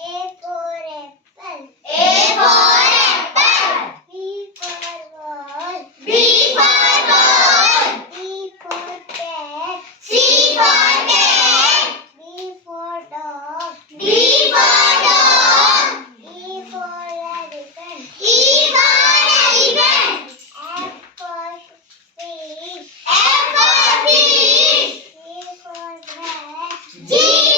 A for apple. A for apple. B for ball. B for ball. C for cat. C for cat. D for dog. D for dog. E for elephant. E for elephant. F for fish. F for fish. G for rat. G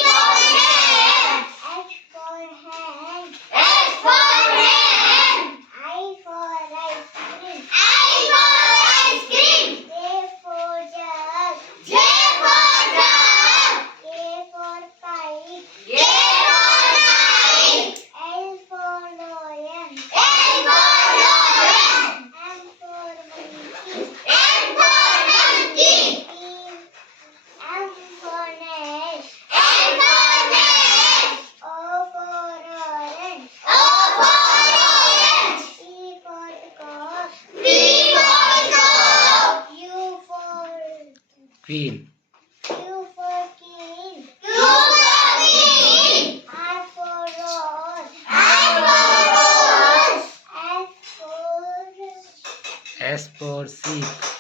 for rat. H for hen. H for hen. I for ice cream. I for ice cream. J for jug. J for jug. K for kite. K for kite. L for lion. L for lion. M for monkey. M for monkey. M for nest. M for nest. O for orange. O for orange. P for peacock. P for peacock. U for Queen. Q for king. Q for king. R for rose. R for rose. S for S for sheep.